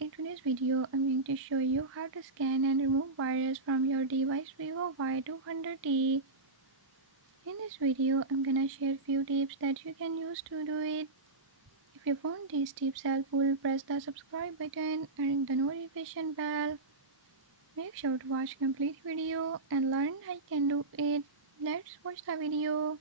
In today's video, I'm going to show you how to scan and remove virus from your device Vivo Y200T. In this video, I'm gonna share few tips that you can use to do it. If you found these tips helpful, press the subscribe button and ring the notification bell. Make sure to watch complete video and learn how you can do it. Let's watch the video.